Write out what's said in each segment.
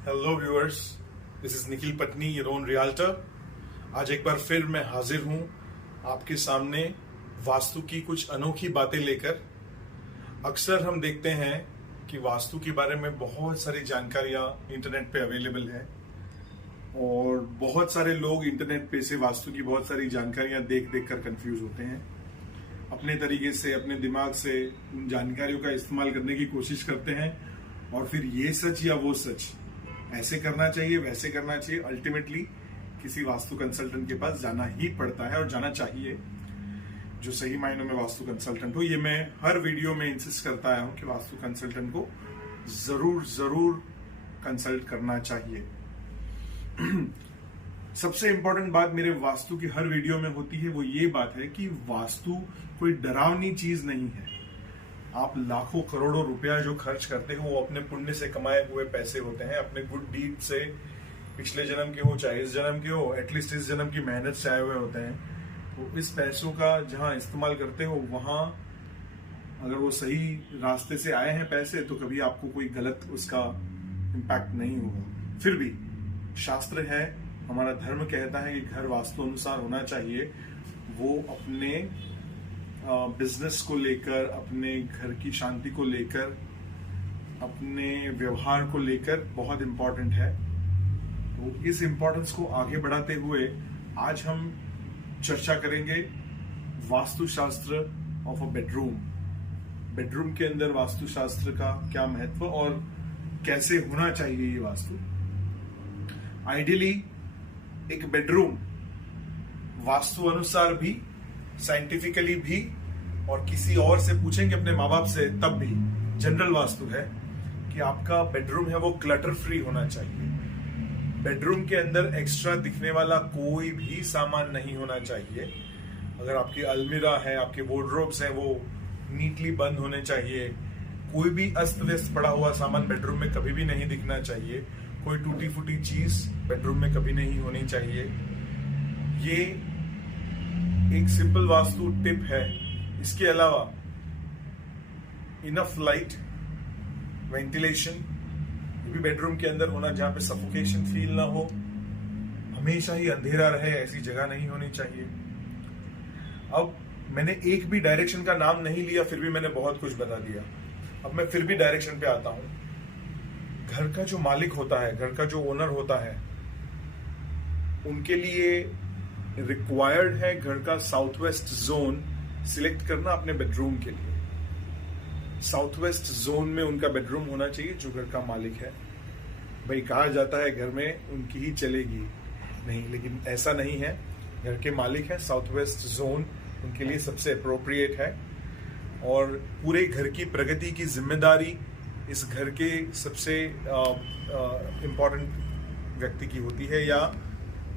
Hello viewers, this is Nikhil Patni, your own realtor. आज एक बार फिर मैं हाजिर हूं आपके सामने वास्तु की कुछ अनोखी बातें लेकर। अक्सर हम देखते हैं कि वास्तु के बारे में बहुत सारी जानकारियां इंटरनेट पे अवेलेबल है और बहुत सारे लोग इंटरनेट पे से वास्तु की बहुत सारी जानकारियां देख देख कर कंफ्यूज होते हैं। अपने तरीके से, अपने दिमाग से उन जानकारियों का इस्तेमाल करने की कोशिश करते हैं और फिर ये सच या वो सच, ऐसे करना चाहिए वैसे करना चाहिए, अल्टीमेटली किसी वास्तु कंसल्टेंट के पास जाना ही पड़ता है और जाना चाहिए, जो सही मायनों में वास्तु कंसल्टेंट हो। ये मैं हर वीडियो में इंसिस्ट करता आया हूं कि वास्तु कंसल्टेंट को जरूर कंसल्ट करना चाहिए। सबसे इंपॉर्टेंट बात मेरे वास्तु की हर वीडियो में होती है वो ये बात है कि वास्तु कोई डरावनी चीज नहीं है। आप लाखों करोड़ों रुपया जो खर्च करते हो वो अपने पुण्य से कमाए हुए पैसे होते हैं, अपने गुड डीड से, पिछले जन्म के हो चाहे इस जन्म के हो, एटलीस्ट इस जन्म की मेहनत से आए हुए होते हैं। तो इस पैसों का जहां इस्तेमाल करते हो वहां अगर वो सही रास्ते से आए हैं पैसे, तो कभी आपको कोई गलत उसका इम्पैक्ट नहीं होगा। फिर भी शास्त्र है, हमारा धर्म कहता है कि घर वास्तु अनुसार होना चाहिए। वो अपने बिजनेस को लेकर, अपने घर की शांति को लेकर, अपने व्यवहार को लेकर बहुत इंपॉर्टेंट है। तो इस इंपॉर्टेंस को आगे बढ़ाते हुए आज हम चर्चा करेंगे वास्तुशास्त्र ऑफ अ बेडरूम। बेडरूम के अंदर वास्तुशास्त्र का क्या महत्व और कैसे होना चाहिए ये वास्तु। आइडियली एक बेडरूम वास्तु अनुसार भी, साइंटिफिकली भी, और किसी और से पूछेंगे अपने माँ बाप से तब भी, जनरल वास्तु है कि आपका बेडरूम है वो क्लटर फ्री होना चाहिए। बेडरूम के अंदर एक्स्ट्रा दिखने वाला कोई भी सामान नहीं होना चाहिए। अगर आपकी अलमीरा है, आपके वार्डरोब्स हैं, वो नीटली बंद होने चाहिए। कोई भी अस्त व्यस्त पड़ा हुआ सामान बेडरूम में कभी भी नहीं दिखना चाहिए। कोई टूटी फूटी चीज बेडरूम में कभी नहीं होनी चाहिए। ये एक सिंपल वास्तु टिप है। इसके अलावा इनफ लाइट, वेंटिलेशन, ये भी बेडरूम के अंदर होना, जहां पे सफोकेशन फील ना हो। हमेशा ही अंधेरा रहे ऐसी जगह नहीं होनी चाहिए। अब मैंने एक भी डायरेक्शन का नाम नहीं लिया, फिर भी मैंने बहुत कुछ बता दिया। अब मैं फिर भी डायरेक्शन पे आता हूं। घर का जो मालिक होता है, घर का जो ओनर होता है, उनके लिए रिक्वायर्ड है घर का साउथ वेस्ट जोन सिलेक्ट करना अपने बेडरूम के लिए। साउथ वेस्ट जोन में उनका बेडरूम होना चाहिए जो घर का मालिक है। भाई कहा जाता है घर में उनकी ही चलेगी, नहीं, लेकिन ऐसा नहीं है। घर के मालिक है, साउथ वेस्ट जोन उनके लिए सबसे अप्रोप्रिएट है और पूरे घर की प्रगति की जिम्मेदारी इस घर के सबसे इम्पोर्टेंट व्यक्ति की होती है, या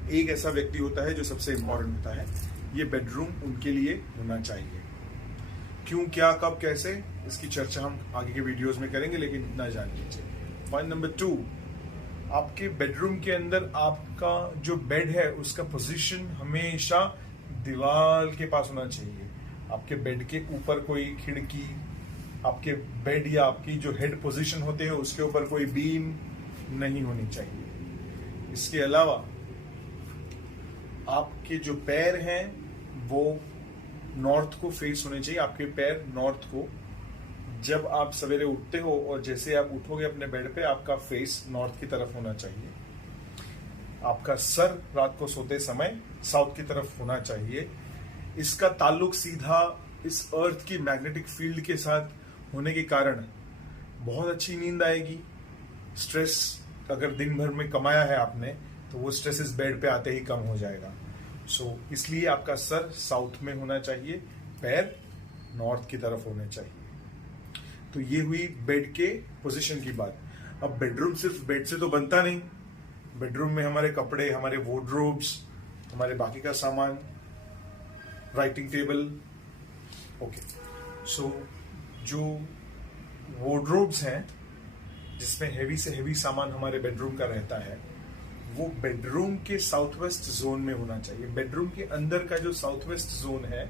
एक ऐसा व्यक्ति होता है जो सबसे इम्पोर्टेंट होता है। ये बेडरूम उनके लिए होना चाहिए। क्यों, क्या, कब, कैसे, इसकी चर्चा हम आगे के वीडियोस में करेंगे, लेकिन इतना जान लीजिए। पॉइंट नंबर 2, आपके बेडरूम के अंदर आपका जो बेड है उसका पोजीशन हमेशा दीवार के पास होना चाहिए। आपके बेड के ऊपर कोई खिड़की, आपके बेड या आपकी जो हेड पोजीशन होते हैं उसके ऊपर कोई बीम नहीं होनी चाहिए। इसके अलावा आपके जो पैर हैं वो नॉर्थ को फेस होने चाहिए। आपके पैर नॉर्थ को, जब आप सवेरे उठते हो और जैसे आप उठोगे अपने बेड पे, आपका फेस नॉर्थ की तरफ होना चाहिए। आपका सर रात को सोते समय साउथ की तरफ होना चाहिए। इसका ताल्लुक सीधा इस अर्थ की मैग्नेटिक फील्ड के साथ होने के कारण बहुत अच्छी नींद आएगी। स्ट्रेस अगर दिन भर में कमाया है आपने, तो वो स्ट्रेस इस बेड पे आते ही कम हो जाएगा। इसलिए आपका सर साउथ में होना चाहिए, पैर नॉर्थ की तरफ होने चाहिए। तो ये हुई बेड के पोजीशन की बात। अब बेडरूम सिर्फ बेड से तो बनता नहीं। बेडरूम में हमारे कपड़े, हमारे वार्डरोब्स, हमारे बाकी का सामान, राइटिंग टेबल, ओके। जो वार्डरोब्स हैं जिसमें हेवी से हेवी सामान हमारे बेडरूम का रहता है, वो बेडरूम के साउथ वेस्ट जोन में होना चाहिए। बेडरूम के अंदर का जो साउथ वेस्ट जोन है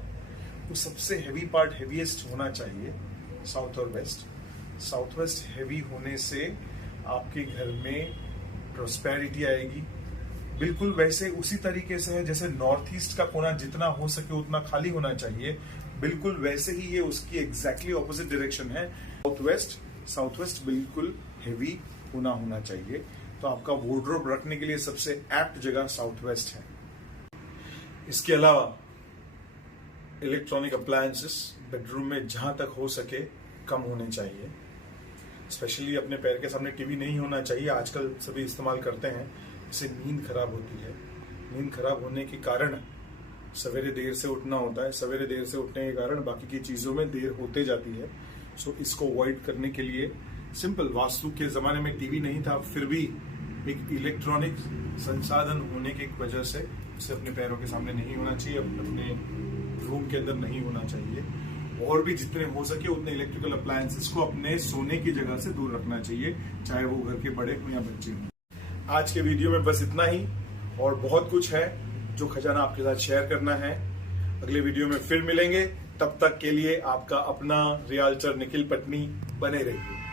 वो सबसे हेवी पार्ट, हेवीएस्ट होना चाहिए, साउथ और वेस्ट। साउथ वेस्ट हेवी होने से आपके घर में प्रोस्पेरिटी आएगी। बिल्कुल वैसे उसी तरीके से है जैसे नॉर्थ ईस्ट का कोना जितना हो सके उतना खाली होना चाहिए, बिल्कुल वैसे ही ये उसकी एग्जैक्टली ऑपोजिट डायरेक्शन है। साउथ वेस्ट बिल्कुल हेवी कोना होना चाहिए। तो आपका वार्डरोब रखने के लिए सबसे एप्ट जगह साउथ वेस्ट है। इसके अलावा इलेक्ट्रॉनिक अप्लायंसेस बेडरूम में जहां तक हो सके कम होने चाहिए। स्पेशली अपने पैर के सामने टीवी नहीं होना चाहिए, आजकल सभी इस्तेमाल करते हैं, इससे नींद खराब होती है। नींद खराब होने के कारण सवेरे देर से उठना होता है, सवेरे देर से उठने के कारण बाकी की चीजों में देर होते जाती है। सो इसको अवॉइड करने के लिए सिंपल, वास्तु के जमाने में टीवी नहीं था, फिर भी एक इलेक्ट्रॉनिक संसाधन होने की वजह से इसे अपने पैरों के सामने नहीं होना चाहिए, अपने रूम के अंदर नहीं होना चाहिए। और भी जितने हो सके उतने इलेक्ट्रिकल अप्लायंसेस को अपने सोने की जगह से दूर रखना चाहिए, चाहे वो घर के बड़े हों या बच्चे हों। आज के वीडियो में बस इतना ही, और बहुत कुछ है जो खजाना आपके साथ शेयर करना है। अगले वीडियो में फिर मिलेंगे, तब तक के लिए आपका अपना रियल्टर निखिल पटनी बने रहिए।